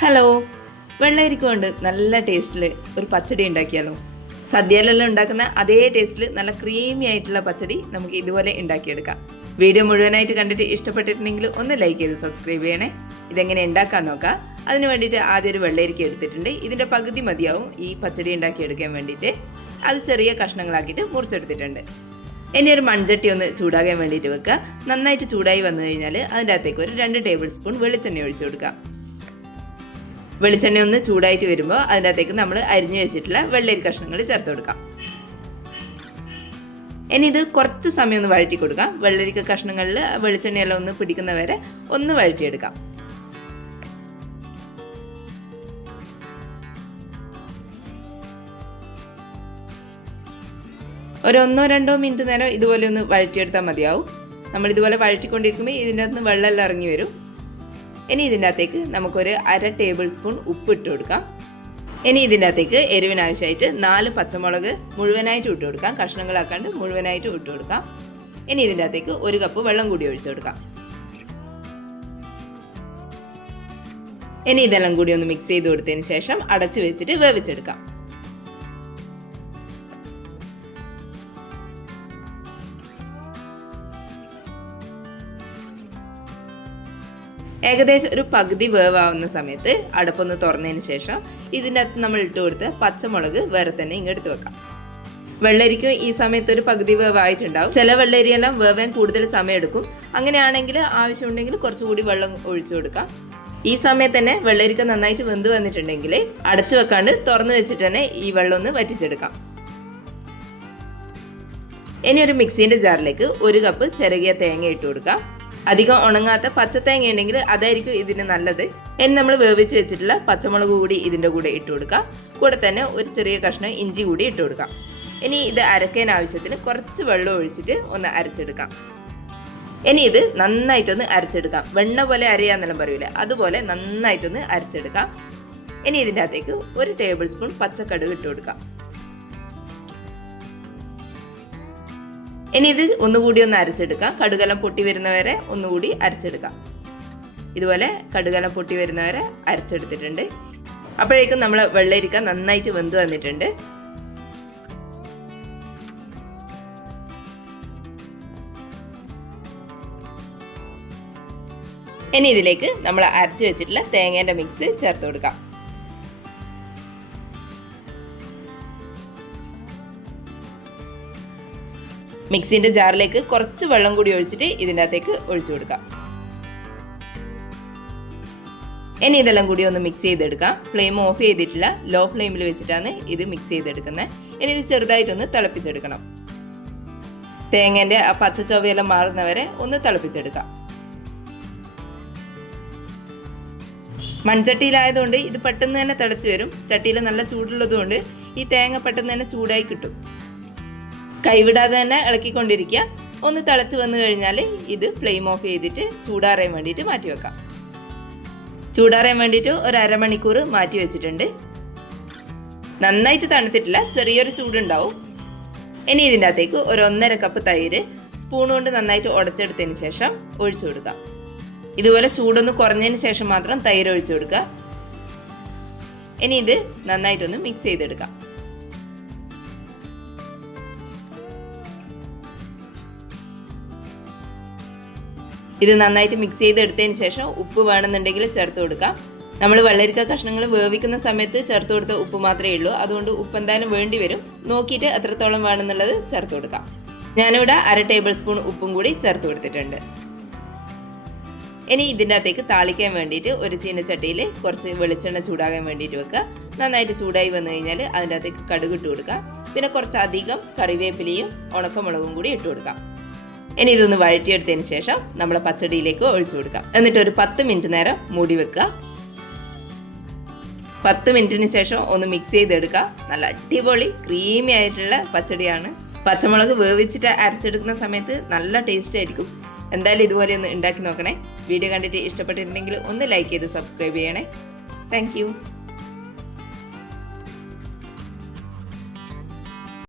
Hello, വെള്ളരിക്ക കൊണ്ട് നല്ല ടേസ്റ്റിൽ ഒരു പച്ചടി ഉണ്ടാക്കിയാലോ? സദ്യയിലെല്ലാം ഉണ്ടാക്കുന്ന അതേ ടേസ്റ്റിൽ നല്ല ക്രീമി ആയിട്ടുള്ള പച്ചടി നമുക്ക് ഇതുപോലെ ഉണ്ടാക്കിയെടുക്കാം. വീഡിയോ മുഴുവനായിട്ട് കണ്ടിട്ട് ഇഷ്ടപ്പെട്ടിട്ടുണ്ടെങ്കിൽ ഒന്ന് ലൈക്ക് ചെയ്ത് സബ്സ്ക്രൈബ് ചെയ്യണേ. ഇതെങ്ങനെ ഉണ്ടാക്കാൻ നോക്കാം. അതിന് വേണ്ടിയിട്ട് ആദ്യം ഒരു വെള്ളരിക്ക എടുത്തിട്ടുണ്ട്. ഇതിൻ്റെ പകുതി മതിയാവും ഈ പച്ചടി ഉണ്ടാക്കിയെടുക്കാൻ വേണ്ടിയിട്ട്. അത് ചെറിയ കഷ്ണങ്ങളാക്കിയിട്ട് മുറിച്ചെടുത്തിട്ടുണ്ട്. ഇനി ഒരു മൺചട്ടി ഒന്ന് ചൂടാകാൻ വേണ്ടിയിട്ട് വെക്കുക. നന്നായിട്ട് ചൂടായി വന്നു കഴിഞ്ഞാൽ അതിൻ്റെ അകത്തേക്ക് ഒരു 2 ടേബിൾ സ്പൂൺ വെളിച്ചെണ്ണ ഒഴിച്ചു കൊടുക്കാം. വെളിച്ചെണ്ണ ഒന്ന് ചൂടായിട്ട് വരുമ്പോൾ അതിൻ്റെ അകത്തേക്ക് നമ്മൾ അരിഞ്ഞു വെച്ചിട്ടുള്ള വെള്ളരി കഷ്ണങ്ങൾ ചേർത്ത് കൊടുക്കാം. ഇനി ഇത് കുറച്ച് സമയം ഒന്ന് വഴറ്റി കൊടുക്കാം. വെള്ളരിക്ക കഷ്ണങ്ങളിൽ വെളിച്ചെണ്ണയെല്ലാം ഒന്ന് പിടിക്കുന്നവരെ ഒന്ന് വഴറ്റിയെടുക്കാം. ഒരു 1-2 മിനിറ്റ് നേരം ഇതുപോലെ ഒന്ന് വഴറ്റിയെടുത്താൽ മതിയാവും. നമ്മളിതുപോലെ വഴറ്റിക്കൊണ്ടിരിക്കുമ്പോൾ ഇതിൻ്റെ അകത്ത് നിന്ന് വെള്ളമെല്ലാം ഇറങ്ങി വരും. ഇനി ഇതിൻ്റെ അകത്തേക്ക് നമുക്കൊരു 1/2 ടേബിൾ സ്പൂൺ ഉപ്പ് ഇട്ട് കൊടുക്കാം. ഇനി ഇതിൻ്റെ അകത്തേക്ക് എരിവിനാവശ്യമായിട്ട് 4 പച്ചമുളക് മുഴുവനായിട്ട് ഇട്ട് കൊടുക്കാം. കഷ്ണങ്ങളാക്കാണ്ട് മുഴുവനായിട്ട് ഇട്ട് കൊടുക്കാം. ഇനി ഇതിൻ്റെ അകത്തേക്ക് 1 കപ്പ് വെള്ളം കൂടി ഒഴിച്ചു കൊടുക്കാം. ഇനി ഇതെല്ലാം കൂടി ഒന്ന് മിക്സ് ചെയ്ത് കൊടുത്തതിന് ശേഷം അടച്ച് വെച്ചിട്ട് വേവിച്ചെടുക്കാം. ഏകദേശം ഒരു പകുതി വേവാവുന്ന സമയത്ത് അടുപ്പൊന്ന് തുറന്നതിന് ശേഷം ഇതിൻ്റെ അകത്ത് നമ്മൾ ഇട്ട് കൊടുത്ത് പച്ചമുളക് വേറെ തന്നെ ഇങ്ങെടുത്ത് വെക്കാം. വെള്ളരിക്കും ഈ സമയത്ത് ഒരു പകുതി വേവായിട്ടുണ്ടാവും. ചില വെള്ളരിയെല്ലാം വേവാൻ കൂടുതൽ സമയം എടുക്കും. അങ്ങനെയാണെങ്കിൽ ആവശ്യമുണ്ടെങ്കിൽ കുറച്ചുകൂടി വെള്ളം ഒഴിച്ചു കൊടുക്കാം. ഈ സമയത്ത് തന്നെ വെള്ളരിക്ക നന്നായിട്ട് വെന്ത് വന്നിട്ടുണ്ടെങ്കിൽ അടച്ചു വെക്കാണ്ട് തുറന്നു വെച്ചിട്ട് തന്നെ ഈ വെള്ളം ഒന്ന് വറ്റിച്ചെടുക്കാം. ഇനി ഒരു മിക്സീൻ്റെ ജാറിലേക്ക് 1 കപ്പ് ചിരകിയ തേങ്ങ ഇട്ട് കൊടുക്കാം. അധികം ഉണങ്ങാത്ത പച്ചത്തേങ്ങ ഉണ്ടെങ്കിൽ അതായിരിക്കും ഇതിന് നല്ലത്. ഇനി നമ്മൾ വേവിച്ച് വെച്ചിട്ടുള്ള പച്ചമുളക് കൂടി ഇതിൻ്റെ കൂടെ ഇട്ട് കൊടുക്കാം. കൂടെ തന്നെ ഒരു ചെറിയ കഷ്ണം ഇഞ്ചി കൂടി ഇട്ട് കൊടുക്കാം. ഇനി ഇത് അരക്കാൻ ആവശ്യത്തിന് കുറച്ച് വെള്ളം ഒഴിച്ചിട്ട് ഒന്ന് അരച്ചെടുക്കാം. ഇനി ഇത് നന്നായിട്ടൊന്ന് അരച്ചെടുക്കാം. വെണ്ണ പോലെ അരയാന്നെല്ലാം പറയൂലേ, അതുപോലെ നന്നായിട്ടൊന്ന് അരച്ചെടുക്കാം. ഇനി ഇതിൻ്റെ അകത്തേക്ക് 1 ടേബിൾ സ്പൂൺ പച്ചക്കടുക് ഇട്ട് കൊടുക്കാം. ഇനി ഇത് ഒന്നുകൂടി ഒന്ന് അരച്ചെടുക്കാം. കടുകെല്ലാം പൊട്ടി വരുന്നവരെ ഒന്നുകൂടി അരച്ചെടുക്കാം. ഇതുപോലെ കടുകെല്ലാം പൊട്ടി വരുന്നവരെ അരച്ചെടുത്തിട്ടുണ്ട്. അപ്പോഴേക്കും നമ്മൾ വെള്ളരിക്ക നന്നായിട്ട് വെന്ത് വന്നിട്ടുണ്ട്. ഇനി ഇതിലേക്ക് നമ്മൾ അരച്ച് വെച്ചിട്ടുള്ള തേങ്ങേൻ്റെ മിക്സ് ചേർത്ത് കൊടുക്കാം. മിക്സിൻ്റെ ജാറിലേക്ക് കുറച്ച് വെള്ളം കൂടി ഒഴിച്ചിട്ട് ഇതിൻ്റെ അകത്തേക്ക് ഒഴിച്ചു കൊടുക്കാം. ഇനി ഇതെല്ലാം കൂടി ഒന്ന് മിക്സ് ചെയ്തെടുക്കാം. ഫ്ലെയിം ഓഫ് ചെയ്തിട്ടില്ല, ലോ ഫ്ലെയിമിൽ വെച്ചിട്ടാണ് ഇത് മിക്സ് ചെയ്തെടുക്കുന്നത്. ഇനി ഇത് ചെറുതായിട്ടൊന്ന് തിളപ്പിച്ചെടുക്കണം. തേങ്ങേൻ്റെ ആ പച്ച ചൊവ്വയെല്ലാം മാറുന്നവരെ ഒന്ന് തിളപ്പിച്ചെടുക്കാം. മൺചട്ടിയിലായതുകൊണ്ട് ഇത് പെട്ടെന്ന് തന്നെ തിളച്ച് വരും. ചട്ടിയിൽ നല്ല ചൂടുള്ളതുകൊണ്ട് ഈ തേങ്ങ പെട്ടെന്ന് തന്നെ ചൂടായി കിട്ടും. കൈവിടാതെ തന്നെ ഇളക്കിക്കൊണ്ടിരിക്കുക. ഒന്ന് തിളച്ച് വന്നു കഴിഞ്ഞാൽ ഇത് ഫ്ലെയിം ഓഫ് ചെയ്തിട്ട് ചൂടാറാൻ വേണ്ടിയിട്ട് മാറ്റി വെക്കാം. ചൂടാറാൻ വേണ്ടിയിട്ട് ഒരു അരമണിക്കൂർ മാറ്റി വെച്ചിട്ടുണ്ട്. നന്നായിട്ട് തണുത്തിട്ടില്ല, ചെറിയൊരു ചൂടുണ്ടാവും. ഇനി ഇതിൻ്റെ അകത്തേക്ക് ഒരു 1.5 കപ്പ് തൈര് സ്പൂൺ കൊണ്ട് നന്നായിട്ട് ഉടച്ചെടുത്തതിന് ശേഷം ഒഴിച്ചു കൊടുക്കാം. ഇതുപോലെ ചൂടൊന്ന് കുറഞ്ഞതിന് ശേഷം മാത്രം തൈര് ഒഴിച്ചു കൊടുക്കുക. ഇനി ഇത് നന്നായിട്ടൊന്ന് മിക്സ് ചെയ്തെടുക്കാം. ഇത് നന്നായിട്ട് മിക്സ് ചെയ്തെടുത്തതിന് ശേഷം ഉപ്പ് വേണമെന്നുണ്ടെങ്കിൽ ചേർത്ത് കൊടുക്കാം. നമ്മൾ വെള്ളരിക്ക കഷ്ണങ്ങൾ വേവിക്കുന്ന സമയത്ത് ചേർത്ത് കൊടുത്ത ഉപ്പ് മാത്രമേ ഉള്ളൂ. അതുകൊണ്ട് ഉപ്പ് എന്തായാലും വേണ്ടി വരും. നോക്കിയിട്ട് എത്രത്തോളം വേണമെന്നുള്ളത് ചേർത്ത് കൊടുക്കാം. ഞാനിവിടെ 1/2 ടേബിൾ സ്പൂൺ ഉപ്പും കൂടി ചേർത്ത് കൊടുത്തിട്ടുണ്ട്. ഇനി ഇതിൻ്റെ അകത്തേക്ക് താളിക്കാൻ വേണ്ടിയിട്ട് ഒരു ചീനച്ചട്ടിയിൽ കുറച്ച് വെളിച്ചെണ്ണ ചൂടാകാൻ വേണ്ടിയിട്ട് വെക്കുക. നന്നായിട്ട് ചൂടായി വന്നു കഴിഞ്ഞാൽ അതിൻ്റെ അകത്തേക്ക് കടുക് ഇട്ട് കൊടുക്കുക. പിന്നെ കുറച്ചധികം കറിവേപ്പിലയും ഉണക്കമുളകും കൂടി ഇട്ട് കൊടുക്കാം. ഇനി ഇതൊന്ന് വഴറ്റിയെടുത്തതിന് ശേഷം നമ്മൾ പച്ചടിയിലേക്ക് ഒഴിച്ചു കൊടുക്കാം. എന്നിട്ട് ഒരു 10 മിനിറ്റ് നേരം മൂടി വെക്കുക. 10 മിനിറ്റിന് ശേഷം ഒന്ന് മിക്സ് ചെയ്തെടുക്കുക. നല്ല അടിപൊളി ക്രീമി ആയിട്ടുള്ള പച്ചടിയാണ്. പച്ചമുളക് വേവിച്ചിട്ട് അരച്ചെടുക്കുന്ന സമയത്ത് നല്ല ടേസ്റ്റ് ആയിരിക്കും. എന്തായാലും ഇതുപോലെ ഒന്ന് ഉണ്ടാക്കി നോക്കണേ. വീഡിയോ കണ്ടിട്ട് ഇഷ്ടപ്പെട്ടിട്ടുണ്ടെങ്കിൽ ഒന്ന് ലൈക്ക് ചെയ്ത് സബ്സ്ക്രൈബ് ചെയ്യണേ. താങ്ക്